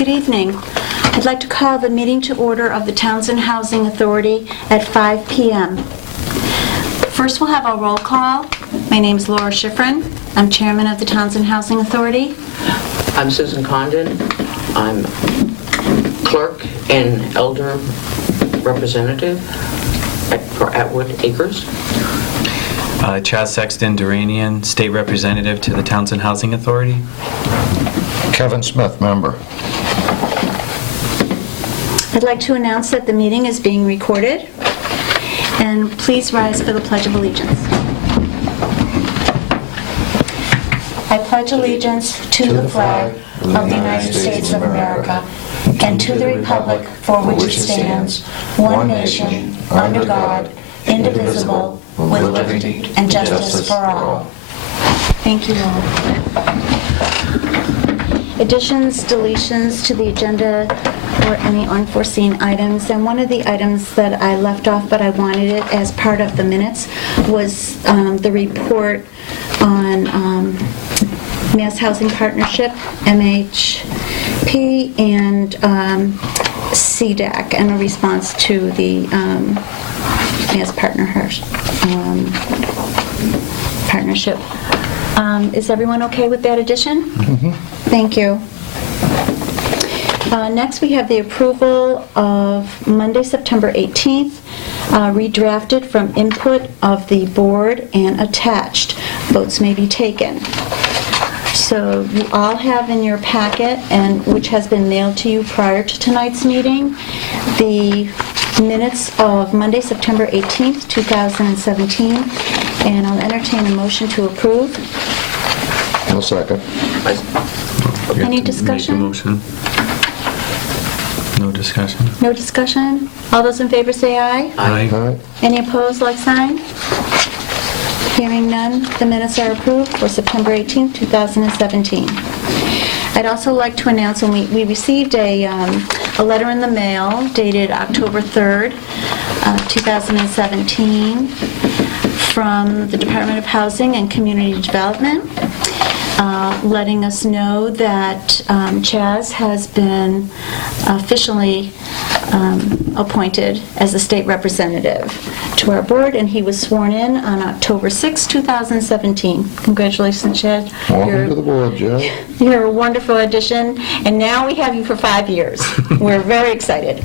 Good evening. I'd like to call the meeting to order of the Townsend Housing Authority at 5 p.m. First, we'll have a roll call. My name is Laura Schifrin. I'm chairman of the Townsend Housing Authority. I'm Susan Condon. I'm clerk and elder representative for Atwood Acres. Chaz Sexton Duranian, state representative to the Townsend Housing Authority. Kevin Smith, member. I'd like to announce that the meeting is being recorded, and please rise for the Pledge of Allegiance. I pledge allegiance to the flag of the United States of America and to the republic for which it stands, one nation, under God, indivisible, with liberty and justice for all. Thank you all. Additions, deletions to the agenda, or any unforeseen items. And one of the items that I left off, but I wanted it as part of the minutes, was the report on Mass Housing Partnership, MHP, and CDAC, and a response to the Mass Partnership. Is everyone okay with that addition? Mm-hmm. Thank you. Next, we have the approval of Monday, September 18th, redrafted from input of the board and attached. Votes may be taken. So you all have in your packet, and which has been mailed to you prior to tonight's meeting, the minutes of Monday, September 18th, 2017, and I'll entertain a motion to approve. No second. Any discussion? Make a motion. No discussion. No discussion? All those in favor say aye. Aye. Aye. Any opposed, like sign? Hearing none, the minutes are approved for September 18th, 2017. I'd also like to announce, when we received a letter in the mail dated October 3rd, 2017, from the Department of Housing and Community Development, letting us know that Chaz has been officially appointed as a state representative to our board, and he was sworn in on October 6, 2017. Congratulations, Chaz. Welcome to the board, Joe. You're a wonderful addition, and now we have you for 5 years. We're very excited.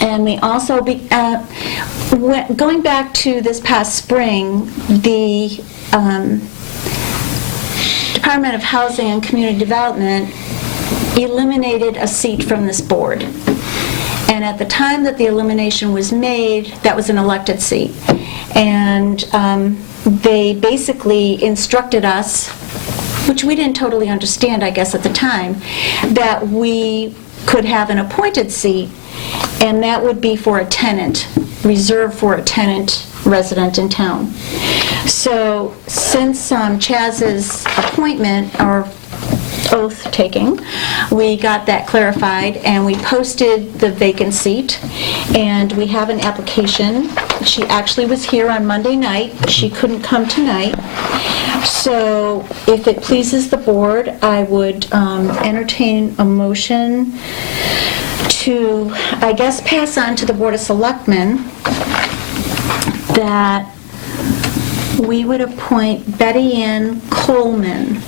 And we also, going back to this past spring, the Department of Housing and Community Development eliminated a seat from this board. And at the time that the elimination was made, that was an elected seat. And they basically instructed us, which we didn't totally understand, I guess, at the time, that we could have an appointed seat, and that would be for a tenant, reserved for a tenant resident in town. So since Chaz's appointment, or oath taking, we got that clarified, and we posted the vacant seat, and we have an application. She actually was here on Monday night. She couldn't come tonight. So if it pleases the board, I would entertain a motion to, I guess, pass on to the Board of Selectmen that we would appoint Betty Ann Coleman,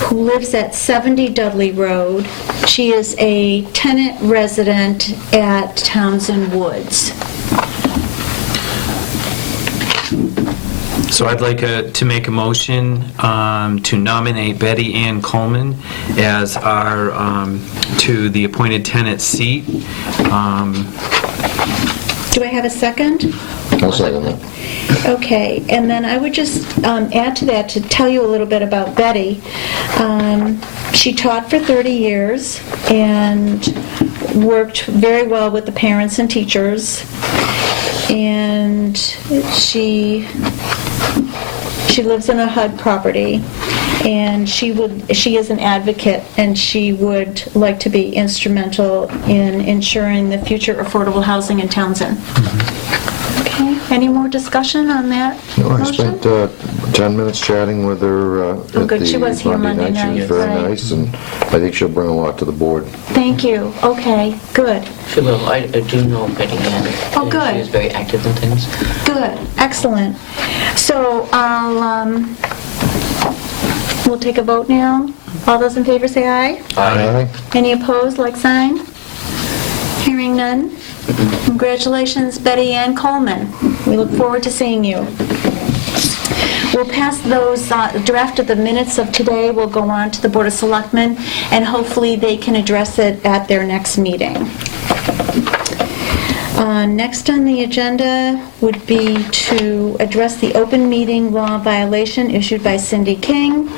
who lives at 70 Dudley Road. She is a tenant resident at Townsend Woods. So I'd like to make a motion to nominate Betty Ann Coleman as our to the appointed tenant seat. Do I have a second? I'll second that. Okay, and then I would just add to that to tell you a little bit about Betty. She taught for 30 years and worked very well with the parents and teachers, and she lives in a HUD property, and she is an advocate, and she would like to be instrumental in ensuring the future affordable housing in Townsend. Okay, Any more discussion on that No, I motion? spent 10 minutes chatting with her at good. She was the here Monday Monday night. She was night, very right. nice, and I think she'll bring a lot to the board. Thank you. Okay, good. She will. I do know Betty Ann. Oh, and good. She is very active in things. Good, excellent. So we'll take a vote now. All those in favor say aye. Aye. Any opposed, like sign? Hearing none. Congratulations, Betty Ann Coleman. We look forward to seeing you. We'll pass those, draft of the minutes of today will go on to the Board of Selectmen, and hopefully they can address it at their next meeting. Next on the agenda would be to address the open meeting law violation issued by Cindy King.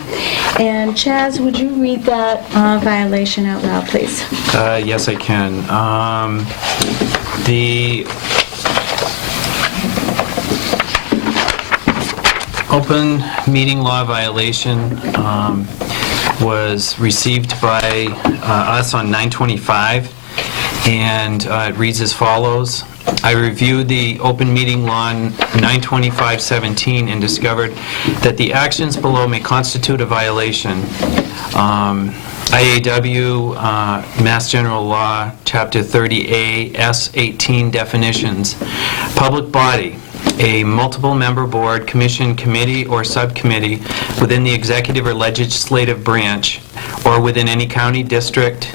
And Chaz, would you read that violation out loud, please? Yes, I can. The open meeting law violation was received by us on 9/25, and it reads as follows. I reviewed the open meeting law 9/25/17 and discovered that the actions below may constitute a violation. IAW, Mass General Law, Chapter 30A, S18 definitions. Public body, a multiple-member board, commission, committee, or subcommittee within the executive or legislative branch, or within any county, district,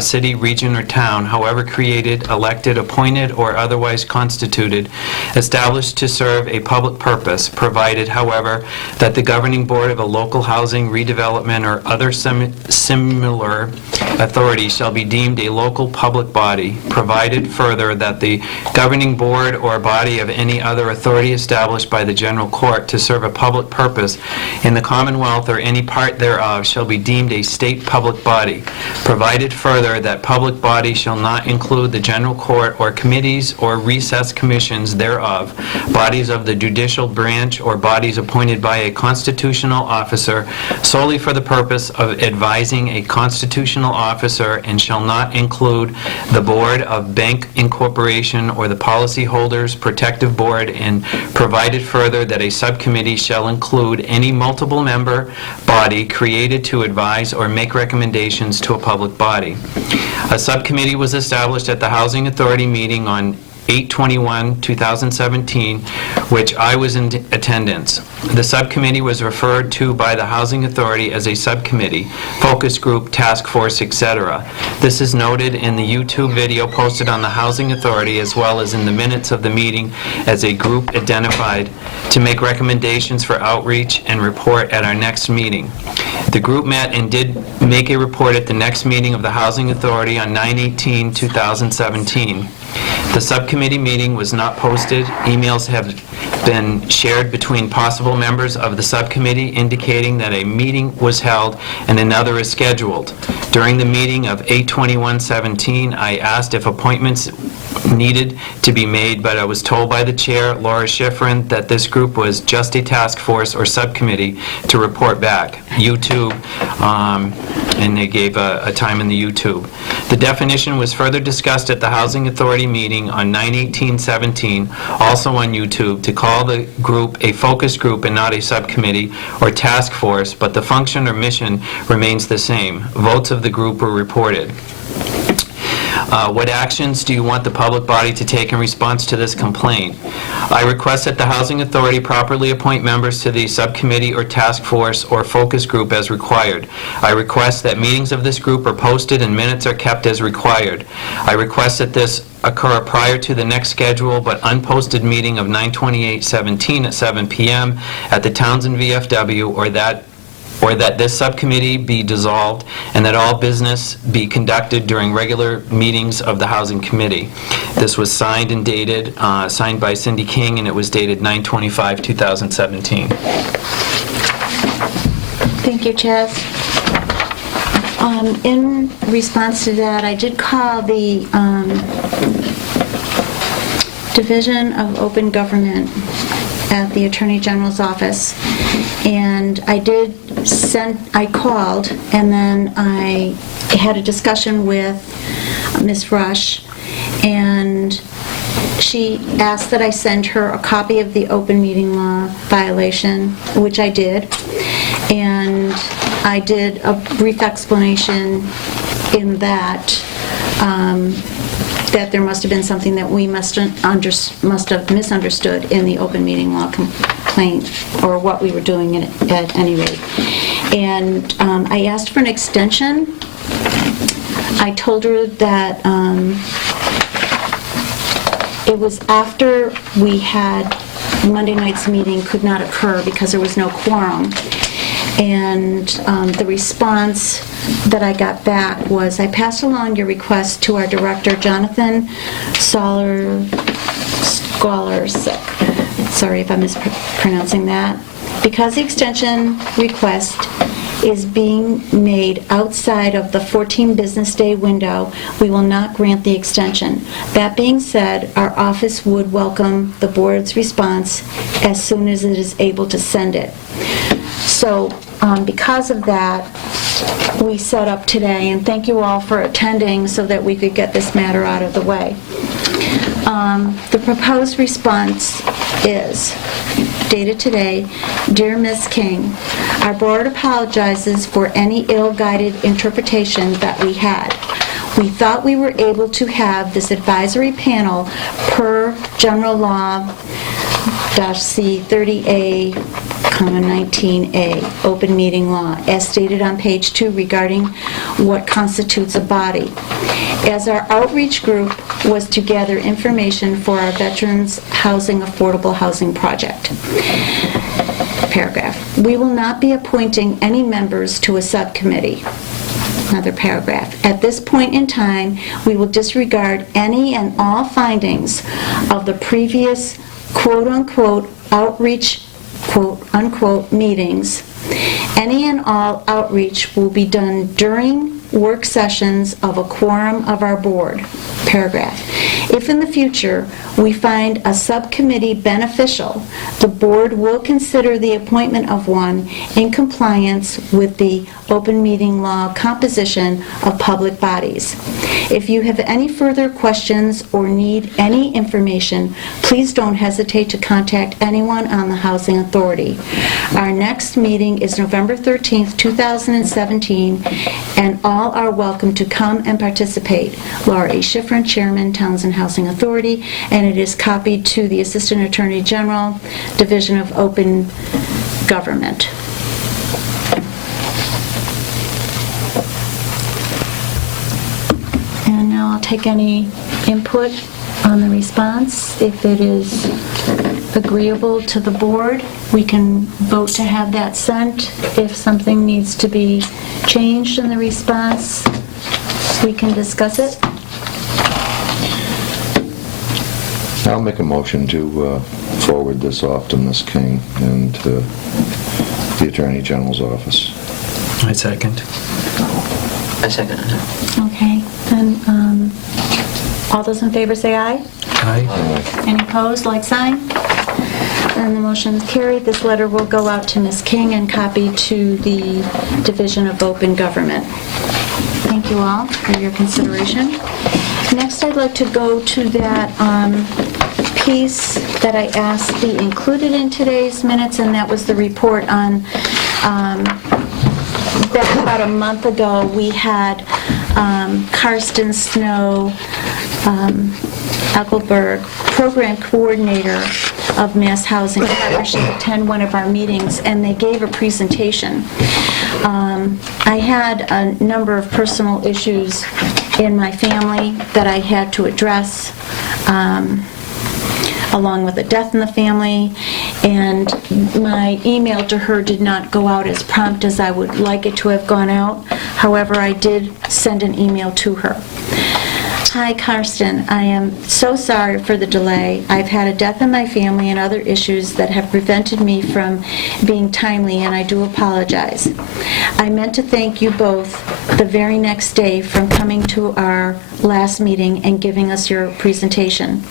city, region, or town, however created, elected, appointed, or otherwise constituted, established to serve a public purpose, provided, however, that the governing board of a local housing redevelopment or other similar authority shall be deemed a local public body, provided further that the governing board or body of any other authority established by the general court to serve a public purpose in the Commonwealth or any part thereof shall be deemed a state public body, provided further that public body shall not include the general court or committees or recess commissions thereof, bodies of the judicial branch or bodies appointed by a constitutional officer solely for the purpose of advising a constitutional officer, and shall not include the board of bank incorporation or the policyholders protective board, and provided further that a subcommittee shall include any multiple member body created to advise or make recommendations to a public body. A subcommittee was established at the Housing Authority meeting on 8/21/2017, which I was in attendance. The subcommittee was referred to by the Housing Authority as a subcommittee, focus group, task force, etc. This is noted in the YouTube video posted on the Housing Authority, as well as in the minutes of the meeting as a group identified to make recommendations for outreach and report at our next meeting. The group met and did make a report at the next meeting of the Housing Authority on 9/18/2017. The subcommittee meeting was not posted. Emails have been shared between possible members of the subcommittee indicating that a meeting was held and another is scheduled. During the meeting of 8/21/17, I asked if appointments needed to be made, but I was told by the chair, Laura Schifrin, that this group was just a task force or subcommittee to report back. YouTube, and they gave a time in the YouTube. The definition was further discussed at the Housing Authority meeting on 9/18/17, also on YouTube, to call the group a focus group and not a subcommittee or task force, but the function or mission remains the same. Votes of the group were reported. What actions do you want the public body to take in response to this complaint? I request that the Housing Authority properly appoint members to the subcommittee or task force or focus group as required. I request that meetings of this group are posted and minutes are kept as required. I request that this occur prior to the next scheduled but unposted meeting of 9/28/17 at 7 p.m. at the Townsend VFW, or that this subcommittee be dissolved, and that all business be conducted during regular meetings of the Housing Committee. This was signed and dated, signed by Cindy King, and it was dated 9/25/2017. Thank you, Chaz. In response to that, I did call the Division of Open Government at the Attorney General's office, and I called, and then I had a discussion with Ms. Rush, and She asked that I send her a copy of the open meeting law violation, which I did, and I did a brief explanation in that, that there must have been something that we must have misunderstood in the open meeting law complaint, or what we were doing at any rate. And I asked for an extension. I told her that it was after we had Monday night's meeting could not occur because there was no quorum. And the response that I got back was, I passed along your request to our director, Jonathan Scholarsick. Sorry if I'm mispronouncing that. Because the extension request is being made outside of the 14 business day window, we will not grant the extension. That being said, our office would welcome the board's response as soon as it is able to send it. So because of that, we set up today, and thank you all for attending so that we could get this matter out of the way. The proposed response is dated today. Dear Ms. King, our board apologizes for any ill-guided interpretation that we had. We thought we were able to have this advisory panel per General Law C 30A, 19A, Open Meeting Law, as stated on page 2 regarding what constitutes a body. As our outreach group was to gather information for our Veterans Housing Affordable Housing Project. Paragraph. We will not be appointing any members to a subcommittee. Another paragraph. At this point in time, we will disregard any and all findings of the previous quote-unquote outreach quote-unquote meetings. Any and all outreach will be done during work sessions of a quorum of our board. Paragraph. If in the future we find a subcommittee beneficial, the board will consider the appointment of one in compliance with the open meeting law composition of public bodies. If you have any further questions or need any information, please don't hesitate to contact anyone on the Housing Authority. Our next meeting is November 13th, 2017, and all are welcome to come and participate. Laura A. Schifrin, Chairman, Townsend Housing Authority, and it is copied to the Assistant Attorney General, Division of Open Government. And now I'll take any input on the response. If it is agreeable to the board, we can vote to have that sent. If something needs to be changed in the response, we can discuss it. I'll make a motion to forward this off to Ms. King and to the Attorney General's office. I second. I second it. Okay, then, all those in favor say aye. Aye. Any opposed, like sign? And the motion is carried. This letter will go out to Ms. King and copy to the Division of Open Government. Thank you all for your consideration. Next, I'd like to go to that piece that I asked be included in today's minutes, and that was the report on, back about a month ago, we had Karsten Snow, Eckelberg, Program Coordinator of Mass Housing Partnership, attend one of our meetings, and they gave a presentation. I had a number of personal issues in my family that I had to address, along with a death in the family, and my email to her did not go out as prompt as I would like it to have gone out. However, I did send an email to her. Hi, Karsten. I am so sorry for the delay. I've had a death in my family and other issues that have prevented me from being timely, and I do apologize. I meant to thank you both the very next day for coming to our last meeting and giving us your presentation.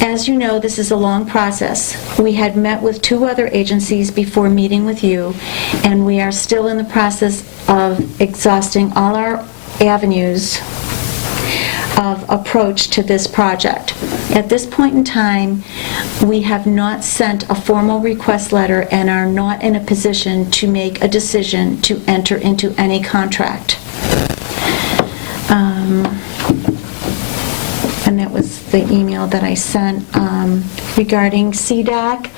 As you know, this is a long process. We had met with 2 other agencies before meeting with you, and we are still in the process of exhausting all our avenues of approach to this project. At this point in time, we have not sent a formal request letter and are not in a position to make a decision to enter into any contract. And that was the email that I sent regarding CDAC.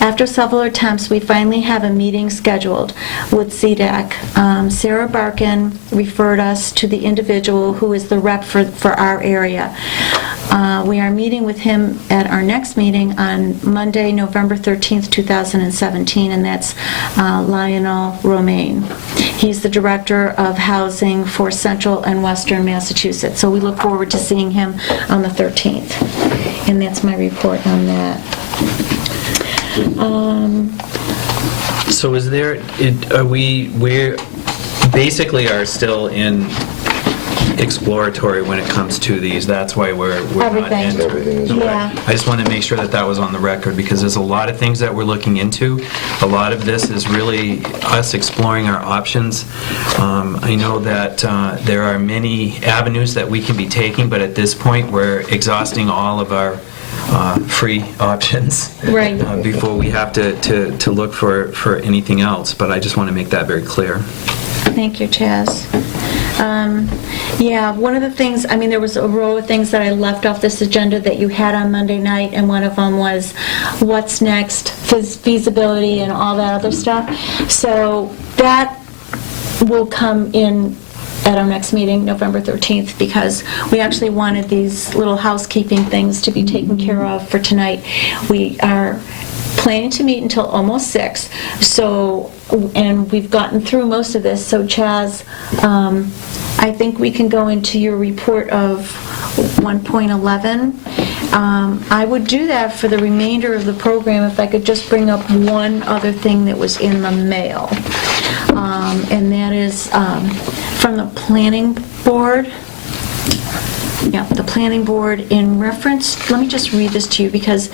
After several attempts, we finally have a meeting scheduled with CDAC. Sarah Barkin referred us to the individual who is the rep for our area. We are meeting with him at our next meeting on Monday, November 13th, 2017, and that's Lionel Romaine. He's the Director of Housing for Central and Western Massachusetts, so we look forward to seeing him on the 13th. And that's my report on that. So is there, we basically are still in exploratory when it comes to these. That's why we're not Everything. entering. Everything is Yeah. I just want to make sure that that was on the record, because there's a lot of things that we're looking into. A lot of this is really us exploring our options. I know that there are many avenues that we can be taking, but at this point, we're exhausting all of our free options Right. before we have to look for anything else. But I just want to make that very clear. Thank you, Chaz. Yeah, one of the things, I mean, there was a row of things that I left off this agenda that you had on Monday night, and one of them was what's next, feasibility and all that other stuff. So that will come in at our next meeting, November 13th, because we actually wanted these little housekeeping things to be taken care of for tonight. We are planning to meet until almost 6, so, and we've gotten through most of this, so Chaz, I think we can go into your report of 1.11. I would do that for the remainder of the program if I could just bring up one other thing that was in the mail, and that is from the planning board. Yeah, the planning board in reference, let me just read this to you because,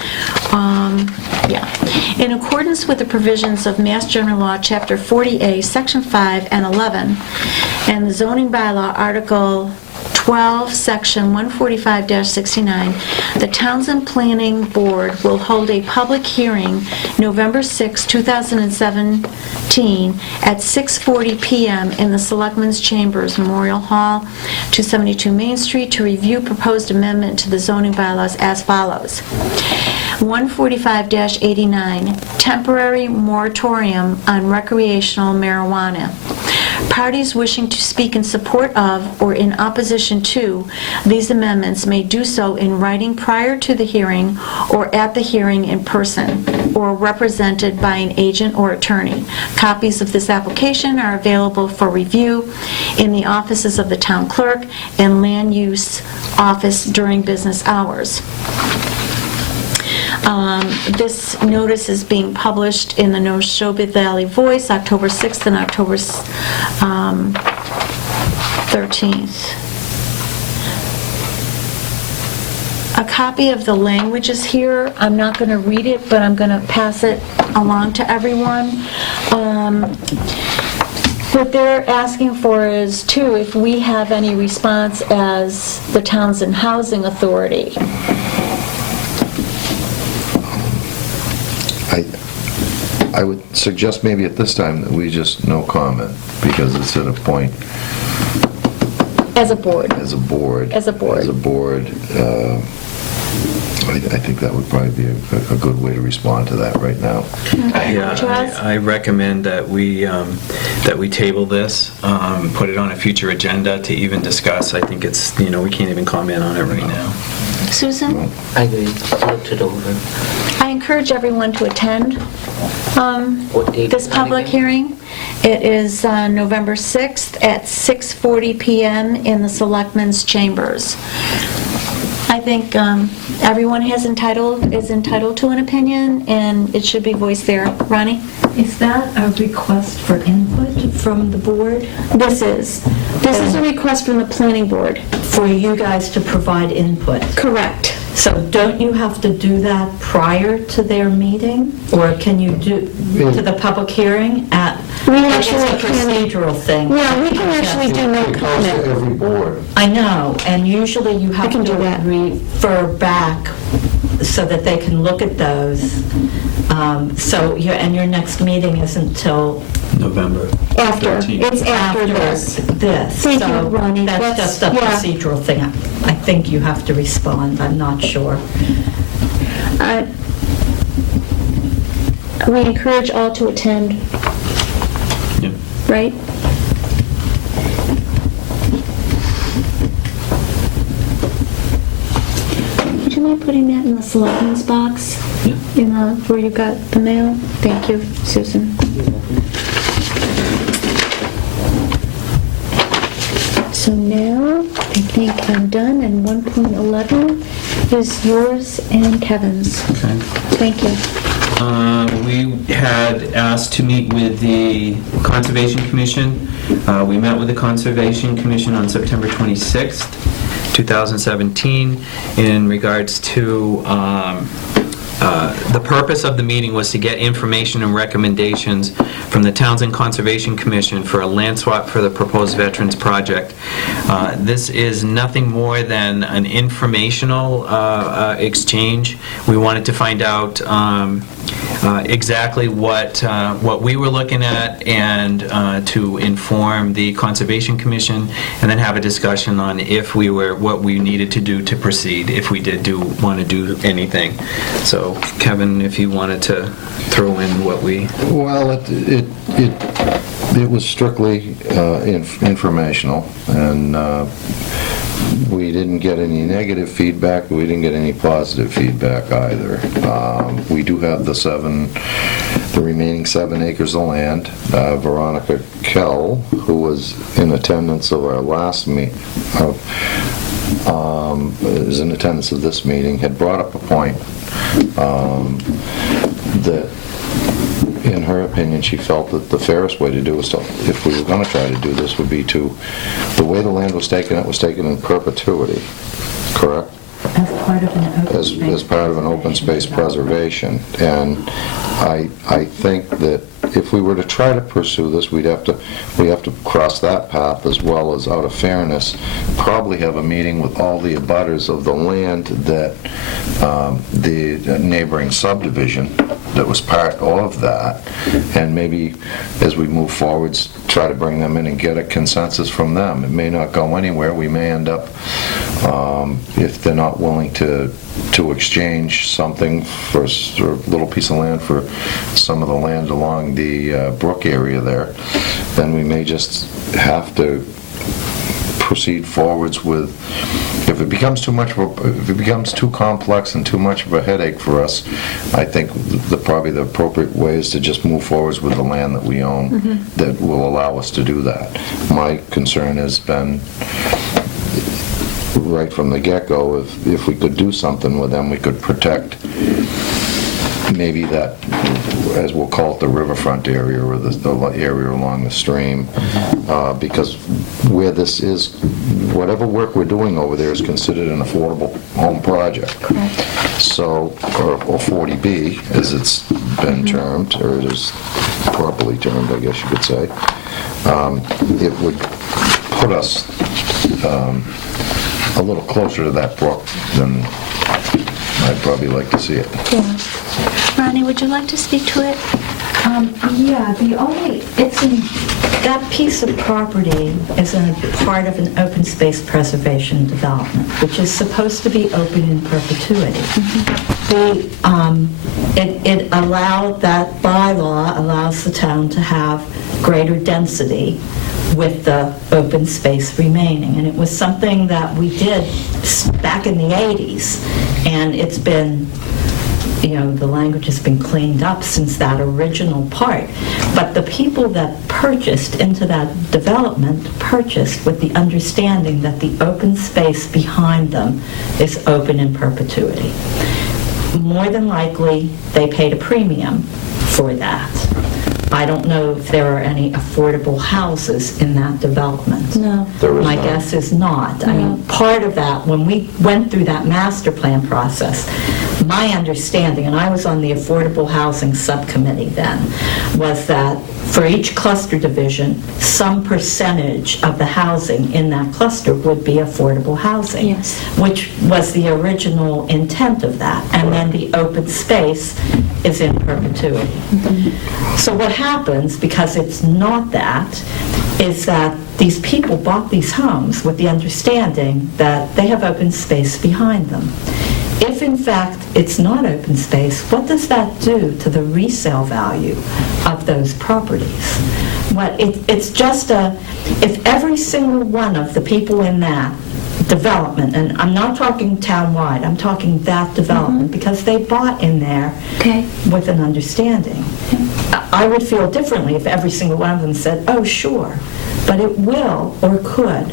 yeah. In accordance with the provisions of Mass General Law, Chapter 40A, Section 5 and 11, and the zoning bylaw, Article 12, Section 145-69, the Townsend Planning Board will hold a public hearing November 6, 2017 at 6:40 p.m. in the Selectmen's Chambers, Memorial Hall, 272 Main Street, to review proposed amendment to the zoning bylaws as follows. 145-89, temporary moratorium on recreational marijuana. Parties wishing to speak in support of or in opposition to these amendments may do so in writing prior to the hearing or at the hearing in person, or represented by an agent or attorney. Copies of this application are available for review in the offices of the town clerk and land use office during business hours. This notice is being published in the Neshoba Valley Voice, October 6th and October 13th. A copy of the language is here. I'm not going to read it, but I'm going to pass it along to everyone. What they're asking for is, too, if we have any response as the Townsend Housing Authority. I would suggest maybe at this time that we just no comment, because it's at a point, As a board. as a board. As a board. I think that would probably be a good way to respond to that right now. Yeah, Chaz? I recommend that we table this, put it on a future agenda to even discuss. I think it's, we can't even comment on it right now. Susan? I agree. Looked it over. I encourage everyone to attend What date this is that public again? hearing. It is November 6th at 6:40 p.m. in the Selectmen's Chambers. I think everyone is entitled to an opinion, and it should be voiced there. Ronnie? Is that a request for input from the board This is a request from the planning board. for you guys to provide input? Correct. So don't you have to do that prior to their meeting? Or can you do, to the public hearing at? We It's actually a can- procedural thing. Yeah, we can actually do no It goes to comment. every board. I know, and usually you have can to do that. refer back so that they can look at those. And your next meeting isn't till November After, 13th. it's after this. this. Thank you, So Ronnie. that's just a Yeah. procedural thing. I think you have to respond, I'm not sure. We encourage all to attend, Yeah. right? Would you mind putting that in the selectmen's box? Yeah. Where you got the mail? Thank you, Susan. So now, I think I'm done, and 1.11 is yours and Kevin's. Okay. Thank you. We had asked to meet with the Conservation Commission. We met with the Conservation Commission on September 26th, 2017, in regards to the purpose of the meeting was to get information and recommendations from the Townsend Conservation Commission for a land swap for the proposed Veterans Project. This is nothing more than an informational exchange. We wanted to find out exactly what we were looking at, and to inform the Conservation Commission, and then have a discussion on what we needed to do to proceed, if we did want to do anything. So, Kevin, if you wanted to throw in what we... Well, it was strictly informational, and we didn't get any negative feedback. We didn't get any positive feedback either. We do have the remaining 7 acres of land. Veronica Kell, who was in attendance of our last meeting, is in attendance of this meeting, had brought up a point that, in her opinion, she felt that the fairest way to do is to, if we were going to try to do this, would be the way the land was taken, it was taken in perpetuity, correct? As part of an open space. As part of an open space preservation. And I think that if we were to try to pursue this, we have to cross that path, as well as, out of fairness, probably have a meeting with all the abutters of the land that the neighboring subdivision that was part of that, and maybe as we move forwards, try to bring them in and get a consensus from them. It may not go anywhere. We may end up, if they're not willing to exchange something for a little piece of land for some of the land along the brook area there, then we may just have to proceed forwards with, if it becomes too complex and too much of a headache for us, I think probably the appropriate way is to just move forwards with the land that we own that will allow us to do that. My concern has been, right from the get-go, if we could do something with them, we could protect maybe that, as we'll call it, the riverfront area, or the area along the stream, because where this is, whatever work we're doing over there is considered an affordable home project. Correct. So, or 40B, as it's been termed, or it is properly termed, I guess you could say. It would put us a little closer to that brook than I'd probably like to see it. Yeah. Ronnie, would you like to speak to it? Yeah, that piece of property is a part of an open space preservation development, which is supposed to be open in perpetuity. That bylaw allows the town to have greater density with the open space remaining, and it was something that we did back in the 80s, and it's been, the language has been cleaned up since that original part. But the people that purchased into that development purchased with the understanding that the open space behind them is open in perpetuity. More than likely, they paid a premium for that. I don't know if there are any affordable houses in that development. No. There is My none. guess is not. I mean, part of that, when we went through that master plan process, my understanding, and I was on the Affordable Housing Subcommittee then, was that for each cluster division, some percentage of the housing in that cluster would be affordable housing. Yes. Which was the original intent of that. And then the open space is in perpetuity. So what happens, because it's not that, is that these people bought these homes with the understanding that they have open space behind them. If in fact it's not open space, what does that do to the resale value of those properties? It's just if every single one of the people in that development, and I'm not talking townwide, I'm talking that development, because they bought in there Okay. with an understanding. I would feel differently if every single one of them said, oh, sure, but it will or could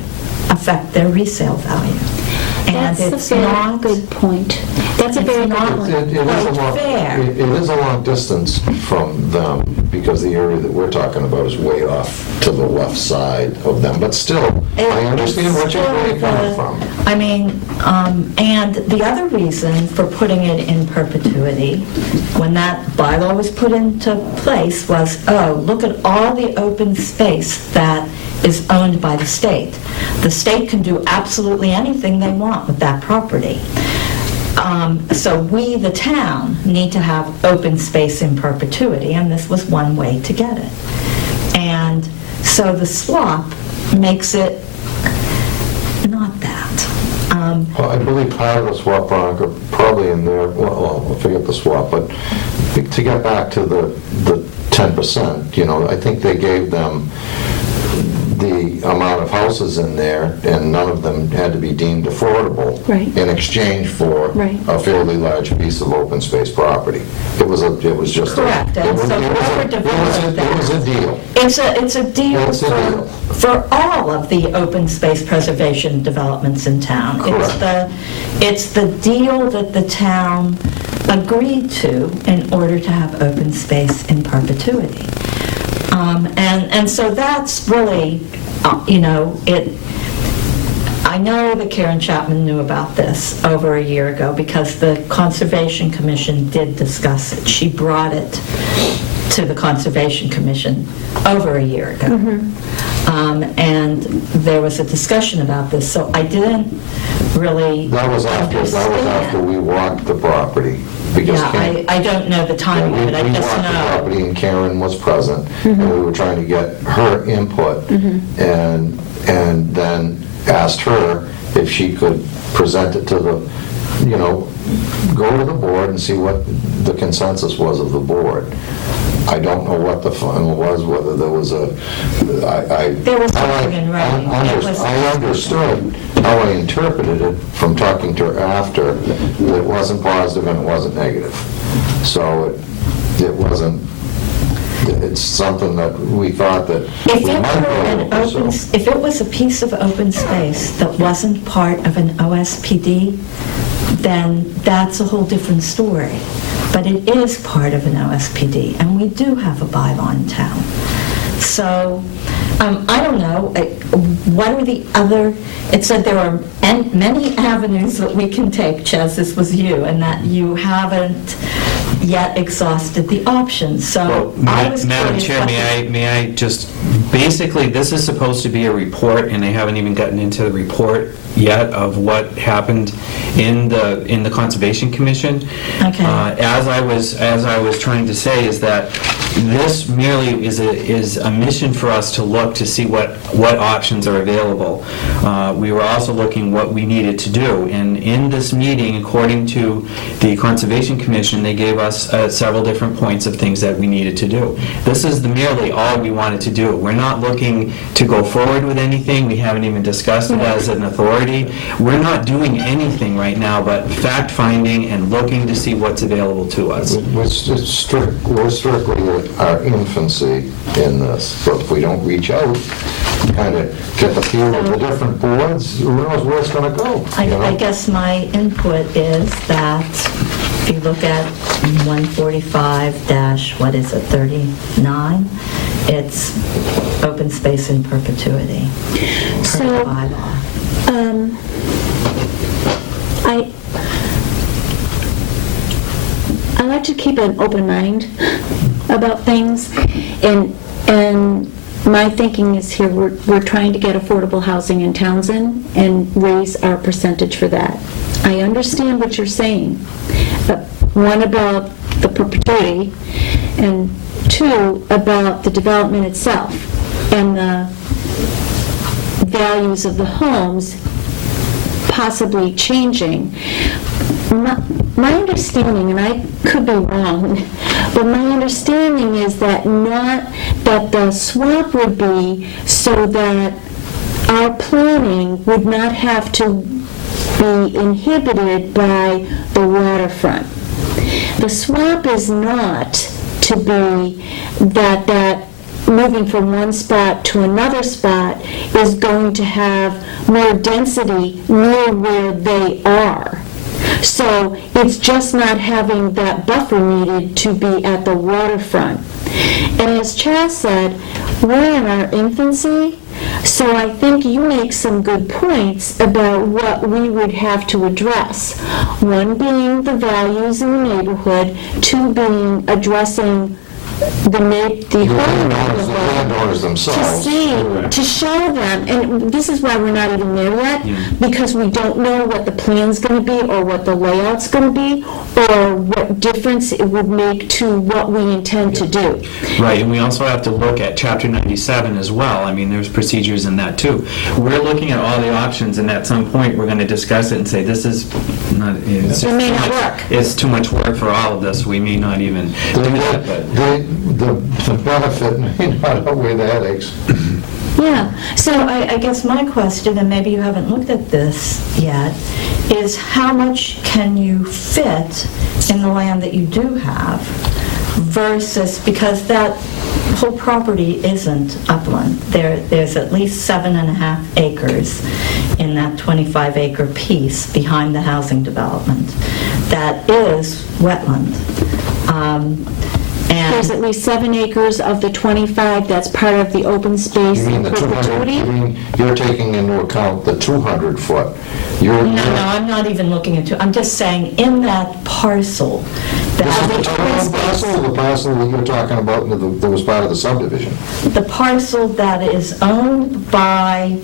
affect their resale value. And That's it's a very not good point. That's a It's very good not- point. It is a Quite long, fair. it is a long distance from them, because the area that we're talking about is way off to the left side of them, but still, I understand where you're coming from. I mean, and the other reason for putting it in perpetuity, when that bylaw was put into place, was, oh, look at all the open space that is owned by the state. The state can do absolutely anything they want with that property. So we, the town, need to have open space in perpetuity, and this was one way to get it. And so the swap makes it not that. Well, I believe part of the swap, Veronica, probably in there, well, forget the swap, but to get back to the 10%, I think they gave them the amount of houses in there, and none of them had to be deemed affordable. Right. In exchange for Right. a fairly large piece of open space property. It was just. Correct, and so whoever developed that- It was a deal. It's a deal It's a deal. for all of the open space preservation developments in town. Correct. It's the deal that the town agreed to in order to have open space in perpetuity. And so that's really, I know that Karen Chapman knew about this over a year ago because the Conservation Commission did discuss it. She brought it to the Conservation Commission over a year ago. And there was a discussion about this, so I didn't really That was after understand. we walked the property, because Yeah, Karen... I don't know the timing of it, I We just walked the know. property, and Karen was present, and we were trying to get her input, and then asked her if she could present it to the, go to the board and see what the consensus was of the board. I don't know what the final was, whether there was a, There was something in writing. I understood how I interpreted it from talking to her after, that it wasn't positive and it wasn't negative. So it wasn't, it's something that we thought that If we it might be were able an to open, pursue. if it was a piece of open space that wasn't part of an OSPD, then that's a whole different story. But it is part of an OSPD, and we do have a bylaw in town. So, I don't know, what are the other, it said there are many avenues that we can take, Ches, this was you, and that you haven't yet exhausted the options, so Well, I was Madam curious Chair, what may I just, basically, this is supposed to be a report, and they haven't even gotten into the report yet of what happened in the Conservation Commission. Okay. As I was trying to say, is that this merely is a mission for us to look to see what options are available. We were also looking what we needed to do, and in this meeting, according to the Conservation Commission, they gave us several different points of things that we needed to do. This is merely all we wanted to do. We're not looking to go forward with anything. We haven't even discussed it as an authority. We're not doing anything right now but fact-finding and looking to see what's available to us. We're strictly at our infancy in this, but if we don't reach out, kind of get the feel of the different boards, who knows where it's going to go? I guess my input is that if you look at 145-39, it's open space in perpetuity per So, the bylaw. I like to keep an open mind about things, and my thinking is here, we're trying to get affordable housing in Townsend and raise our percentage for that. I understand what you're saying, but one, about the perpetuity, and two, about the development itself and the values of the homes possibly changing. My understanding, and I could be wrong, but my understanding is that the swap would be so that our planning would not have to be inhibited by the waterfront. The swap is not to be that moving from one spot to another spot is going to have more density near where they are. So it's just not having that buffer needed to be at the waterfront. And as Chaz said, we're in our infancy, so I think you make some good points about what we would have to address. One being the values in the neighborhood, two being addressing the landowners themselves. to show them, and this is why we're not even there yet, because we don't know what the plan's going to be, or what the layout's going to be, or what difference it would make to what we intend to do. Right, and we also have to look at Chapter 97 as well. I mean, there's procedures in that too. We're looking at all the options, and at some point, we're going to discuss it and say, this is not, it's It may too not much- work. It's too much work for all of this. We may not even do that, but... The benefit may not outweigh the headaches. Yeah, So I guess my question, and maybe you haven't looked at this yet, is how much can you fit in the land that you do have versus, because that whole property isn't upland. There's at least 7.5 acres in that 25-acre piece behind the housing development that is wetland. there's at least 7 acres of the 25 that's part of the open space You mean in the 200, perpetuity. you mean, you're taking into account the 200-foot. No, I'm not even looking into, I'm just saying, in that parcel, This is the that total parcel, or the parcel that you're talking about that was part of the subdivision? the parcel that is owned by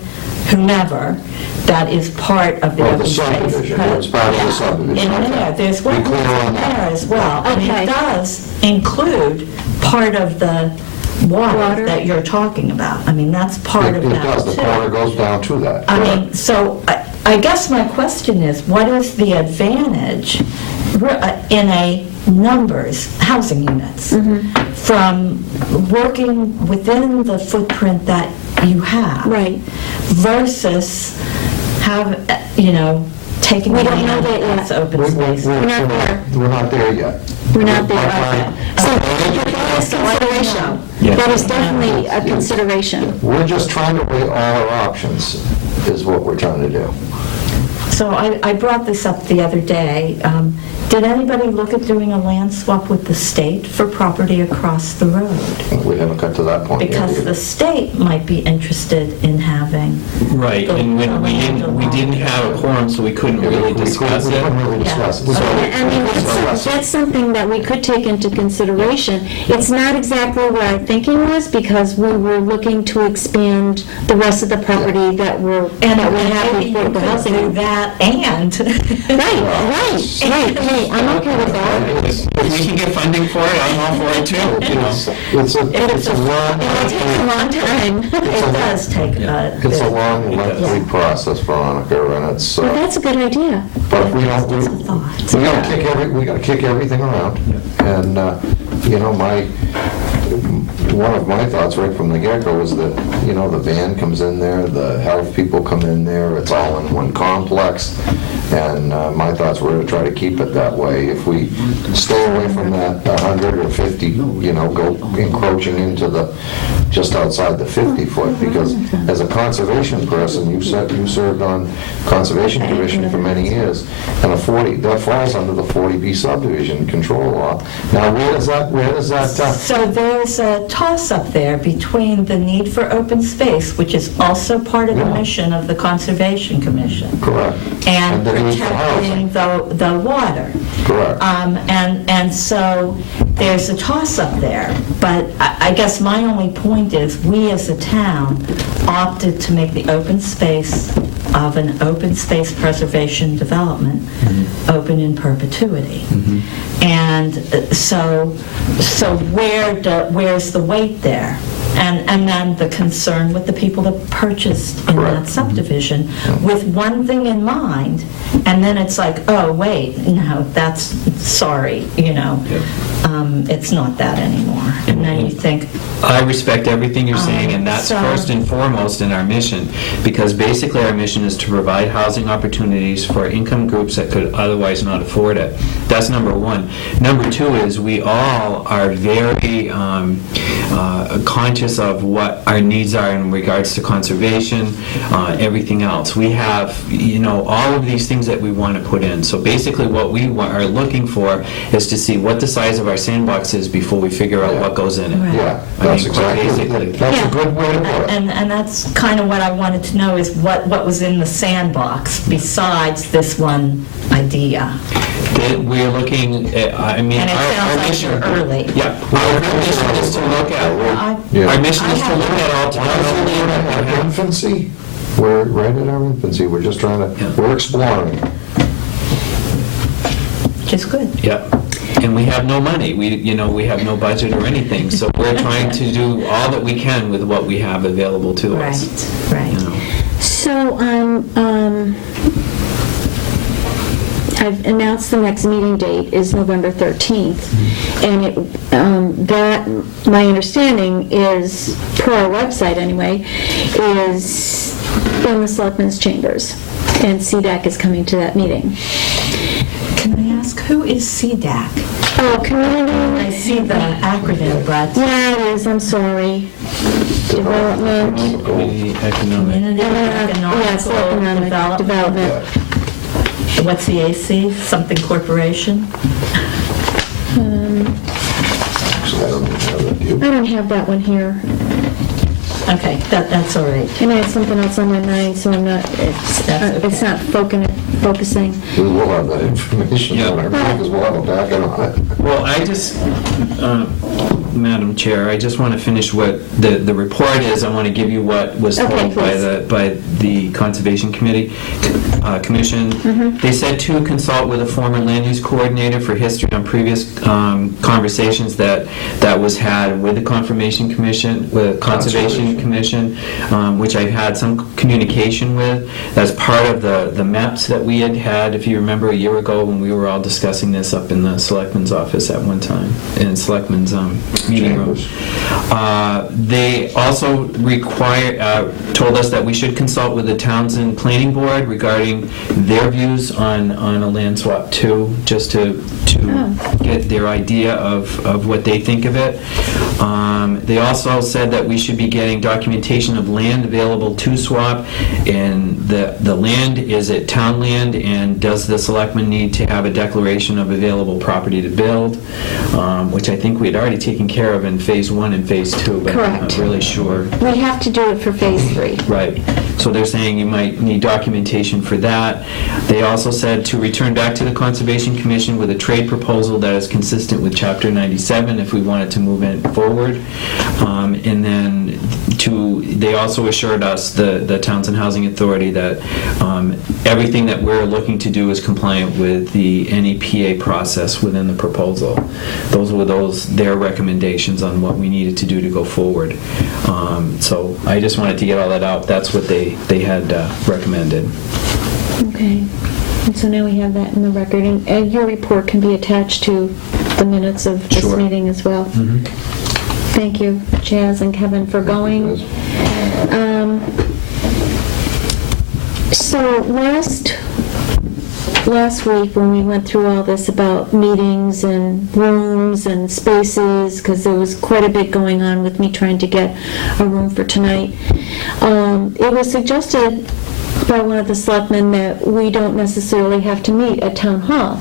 whomever, that is part of the Oh, open the space. subdivision, it's part of the subdivision. In there, there's Be clear wetlands on in that. there as well. And Okay. it does include part of the water Water. that you're talking about. I mean, that's part It of that, too. does, the corner goes down to that. I mean, so I guess my question is, what is the advantage in a numbers, housing units, from working within the footprint that you have? Right. Versus taking We don't know land that yet. that's open We're space. We're not there. We're not there yet. We're not there, okay. So that is consideration. Yeah. That is definitely a consideration. We're just trying to weigh all our options, is what we're trying to do. So I brought this up the other day. Did anybody look at doing a land swap with the state for property across the road? We haven't got to that point yet. Because either. the state might be interested in having. Right, and when we didn't have a quorum, so we couldn't really discuss We couldn't it. really discuss it. Yeah. So- I mean, that's something that we could take into consideration. It's not exactly what our thinking was, because we were looking to expand the rest of the property that we're And have maybe you affordable could housing. do that and. Right. Hey, I'm okay with that. If we can get funding for it, I'm all for it too, you know. It's a long, It'll take a long time. It does take it's a long, lengthy process, Veronica, and it's, Well, that's a good idea. but we don't, It's a thought. we gotta kick everything around. And, one of my thoughts right from the get-go was that, the van comes in there, the health people come in there, it's all in one complex. And my thoughts were to try to keep it that way. If we stay away from that 100 or 50, go encroaching into just outside the 50-foot, because as a conservation person, you served on Conservation Commission for many years, and that falls under the 40B subdivision control law. Now, where does that, So there's a toss-up there between the need for open space, which is also part of the Yeah. mission of the Conservation Commission, correct? and the need for protecting housing. the water. Correct. And so there's a toss-up there. But I guess my only point is, we as a town opted to make the open space of an open space preservation development open in perpetuity. And so where's the weight there? And then the concern with the people that purchased in that Correct. subdivision, with one thing in mind, and then it's like, oh, wait, no, that's, sorry, it's not that anymore. And then you think, I respect everything you're saying, and that's so- first and foremost in our mission, because basically our mission is to provide housing opportunities for income groups that could otherwise not afford it. That's number one. Number two is we all are very conscious of what our needs are in regards to conservation, everything else. We have, all of these things that we want to put in. So basically what we are looking for is to see what the size of our sandbox is before we figure out what goes in it. Right. Yeah, I that's mean, quite exactly, basically. that's Yeah. a good way to put it. and that's kind of what I wanted to know, is what was in the sandbox besides this one idea. We're looking at, And it sounds like mission. you're early. Yeah, our mission is to look at, Yeah. our mission is to look at all town Our land. infancy, we're right in our infancy, we're just trying to, we're exploring. Which is good. Yep. And we have no money, we have no budget or anything, so we're trying to do all that we can with what we have available to us. Right. you know. So, I've announced the next meeting date is November 13th, and that, my understanding is, per our website anyway, is in the Selectmen's Chambers, and CDAC is coming to that meeting. Can I ask, who is CDAC? Oh, community... I see the acronym, but Yeah, it is, I'm sorry. Development... Community economic. Community Yes, Economic economic development. What's the AC? Something corporation? Actually, I don't even have that, do you? I don't have that one here. Okay, that's all right. And I had something else on my mind, so I'm not, it's not focusing. We will have that information on our, because we'll have a packet on it. Well, I just, Madam Chair, I just want to finish what the report is. I want to give you what was Okay, told by please. by the Conservation Commission. They said to consult with a former land use coordinator for history on previous conversations that was had with the Conservation Commission, which I've had some communication with. That's part of the maps that we had, if you remember, a year ago when we were all discussing this up in the Selectman's office at one time, in Selectman's meeting room. They also told us that we should consult with the Townsend Planning Board regarding their views on a land swap too, just to get their idea of what they think of it. They also said that we should be getting documentation of land available to swap, and the land, is it town land, and does the selectman need to have a declaration of available property to build, which I think we had already taken care of in Phase 1 and Phase 2, but I'm not Correct. really sure. We have to do it for Phase 3. Right. So they're saying you might need documentation for that. They also said to return back to the Conservation Commission with a trade proposal that is consistent with Chapter 97 if we wanted to move it forward. And then they also assured us, the Townsend Housing Authority, that everything that we're looking to do is compliant with the NEPA process within the proposal. Those were their recommendations on what we needed to do to go forward. So I just wanted to get all that out. That's what they had recommended. Okay. And so now we have that in the record, and your report can be attached to the minutes of this Sure. meeting as well. Thank you, Chaz and Kevin, for going. So last last week when we went through all this about meetings and rooms and spaces, because there was quite a bit going on with me trying to get a room for tonight, it was suggested by one of the selectmen that we don't necessarily have to meet at Town Hall,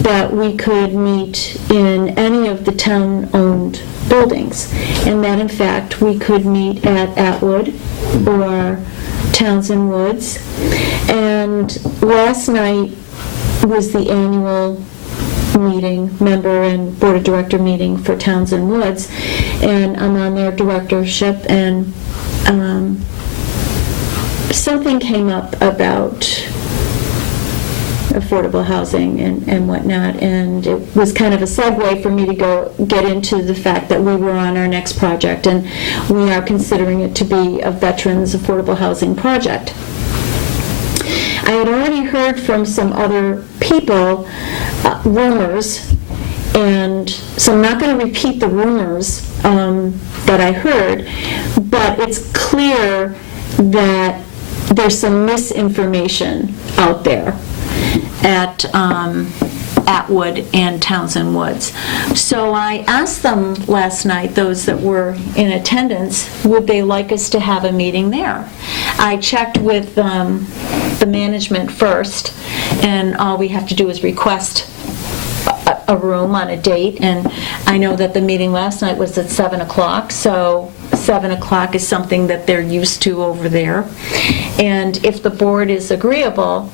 that we could meet in any of the town-owned buildings, and that in fact we could meet at Atwood or Townsend Woods. And last night was the annual meeting, member and board of director meeting for Townsend Woods, and I'm on their directorship, and something came up about affordable housing and whatnot, and it was kind of a segue for me to go get into the fact that we were on our next project, and we are considering it to be a veterans affordable housing project. I had already heard from some other people rumors, and so I'm not going to repeat the rumors that I heard, but it's clear that there's some misinformation out there at Atwood and Townsend Woods. So I asked them last night, those that were in attendance, would they like us to have a meeting there? I checked with the management first, and all we have to do is request a room on a date, and I know that the meeting last night was at 7 o'clock, so 7 o'clock is something that they're used to over there. And if the board is agreeable,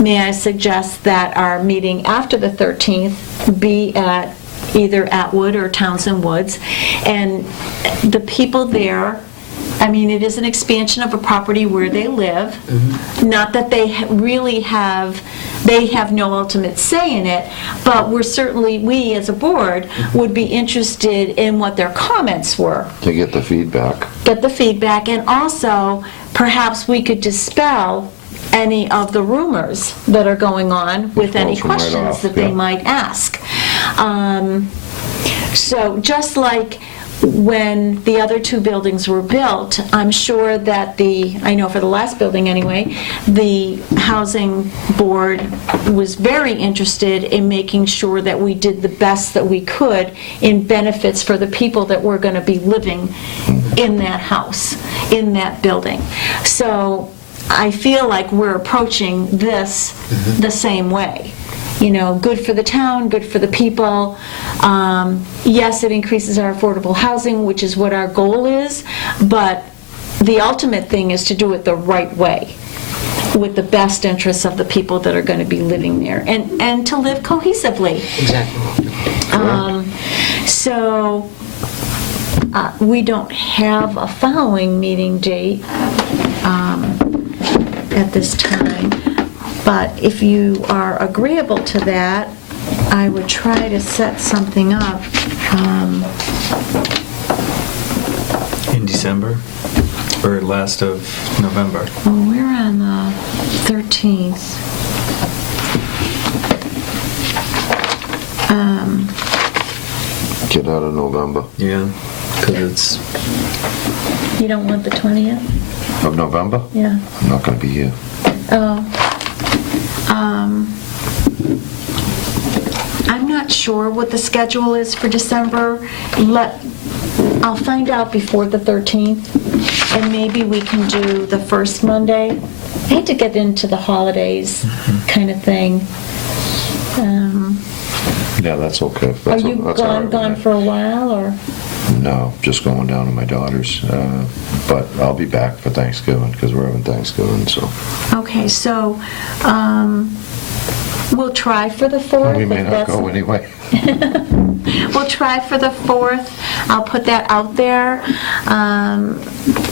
may I suggest that our meeting after the 13th be at either Atwood or Townsend Woods, and the people there, I mean, it is an expansion of a property where they live. Not that they really have, they have no ultimate say in it, but we as a board would be interested in what their comments were. To get the feedback. Get the feedback, and also perhaps we could dispel any of the rumors that are going on with any Dispel them right questions off, that they yeah. might ask. So just like when the other two buildings were built, I'm sure that I know for the last building anyway, the housing board was very interested in making sure that we did the best that we could in benefits for the people that were going to be living in that house, in that building. So I feel like we're approaching this the same way. You know, good for the town, good for the people. Yes, it increases our affordable housing, which is what our goal is, but the ultimate thing is to do it the right way, with the best interests of the people that are going to be living there, and to live cohesively. Exactly. So we don't have a following meeting date at this time, but if you are agreeable to that, I would try to set something up. In December or last of November? Well, we're on the 13th. Get out of November. Yeah, because it's You don't want the 20th? Of November? Yeah. I'm not going to be here. Oh. I'm not sure what the schedule is for December. I'll find out before the 13th, and maybe we can do the first Monday. I hate to get into the holidays kind of thing. Yeah, that's okay. Are That's you that's all right with gone me. for a while, or? No, just going down to my daughter's. But I'll be back for Thanksgiving, because we're having Thanksgiving, so. Okay, so we'll try for the 4th. We may if not that's- go anyway. We'll try for the 4th. I'll put that out there.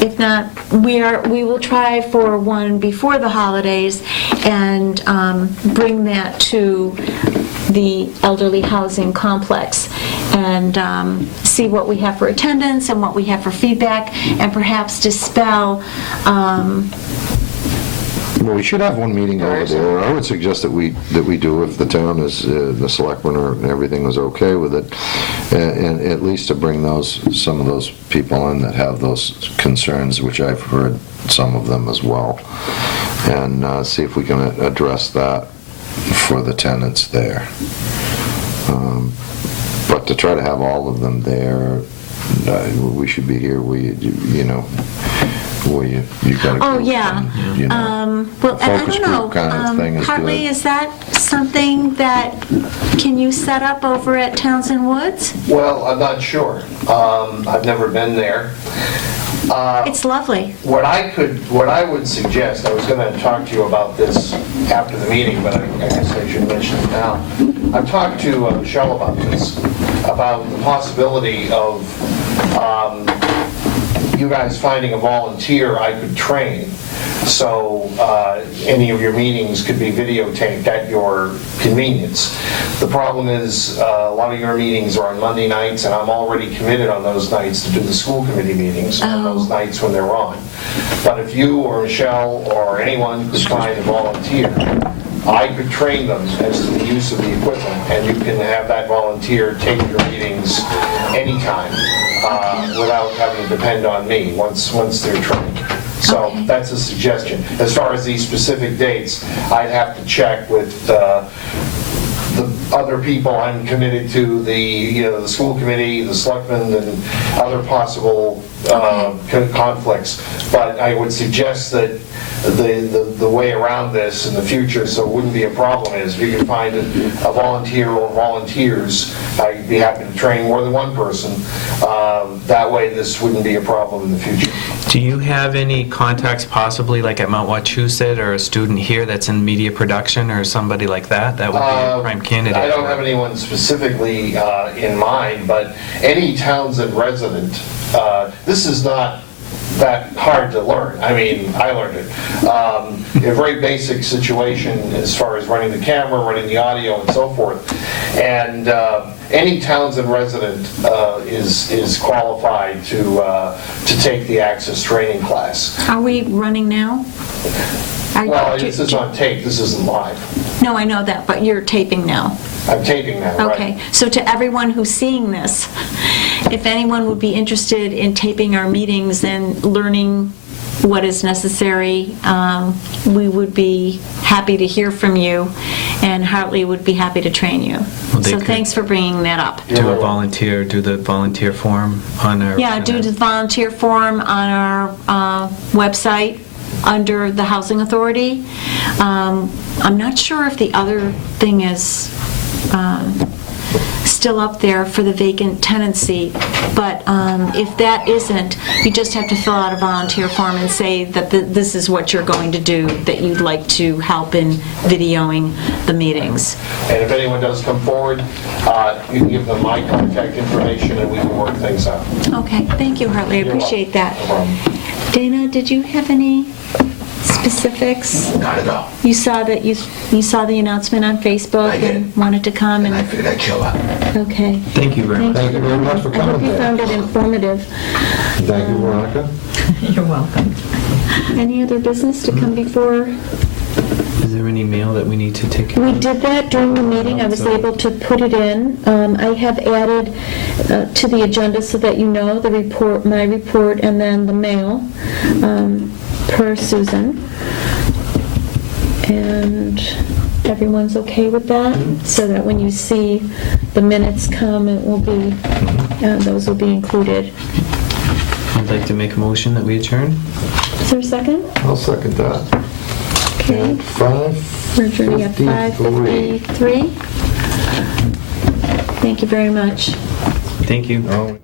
If not, we will try for one before the holidays and bring that to the elderly housing complex and see what we have for attendance and what we have for feedback, and perhaps dispel. Well, we should have one meeting over there. I would suggest that we do, if the town is, the selectmen and everything was okay with it, and at least to bring some of those people in that have those concerns, which I've heard some of them as well. and see if we can address that for the tenants there. But to try to have all of them there, we should be here, you gotta. Oh, yeah. Well, I Focus don't know. group kind of thing is Hartley, good. is that something that, can you set up over at Townsend Woods? Well, I'm not sure. I've never been there. It's lovely. What I would suggest, I was going to talk to you about this after the meeting, but I guess I should mention it now. I've talked to Michelle about this, about the possibility of you guys finding a volunteer I could train. So any of your meetings could be videotaped at your convenience. The problem is a lot of your meetings are on Monday nights, and I'm already committed on those nights to do the school committee meetings on those nights when they're on. But if you or Michelle or anyone could find a volunteer, I could train them as to the use of the equipment, and you can have that volunteer take your meetings anytime without having to depend on me once they're trained. So Okay. that's a suggestion. As far as these specific dates, I'd have to check with the other people I'm committed to, the school committee, the selectmen, and other possible conflicts. But I would suggest that the way around this in the future, so it wouldn't be a problem, is if you can find a volunteer or volunteers, I'd be happy to train more than one person. That way this wouldn't be a problem in the future. Do you have any contacts possibly like at Mount Wachusett or a student here that's in media production or somebody like that? That would be a prime candidate. I don't for have it. anyone specifically in mind, but any Townsend resident, this is not that hard to learn. I mean, I learned it. A very basic situation as far as running the camera, running the audio, and so forth. And any Townsend resident is qualified to take the Access training class. Are we running now? Well, this is on tape. This isn't live. No, I know that, but you're taping now. I'm taping now, right? Okay, so to everyone who's seeing this, if anyone would be interested in taping our meetings and learning what is necessary, we would be happy to hear from you, and Hartley would be happy to train you. Well, they So could- thanks for bringing that up. Do the volunteer form on our... Yeah, do the volunteer form on our website under the Housing Authority. I'm not sure if the other thing is still up there for the vacant tenancy, but if that isn't, you just have to fill out a volunteer form and say that this is what you're going to do, that you'd like to help in videoing the meetings. And if anyone does come forward, you can give them my contact information and we can work things out. Okay, thank you, Hartley, I You're appreciate welcome. No that. problem. Dana, did you have any specifics? Not at all. You saw that you saw the announcement on Facebook I did. and wanted to come And I and, figured I'd show up. okay. Thank you very much. Thank you very much for I hope coming you there. found it informative. Thank you, Veronica. You're welcome. Any other business to come before? Is there any mail that we need to take care We of? did that during the meeting. I was able to put it in. I have added to the agenda so that you know the report, my report, and then the mail per Susan. And everyone's okay with that? So that when you see the minutes come, it will be, those will be included. I'd like to make a motion that we adjourn. Is there a second? I'll second that. Okay. 5:53. We're adjourning at 5:53. Thank you very much. Thank you. Oh.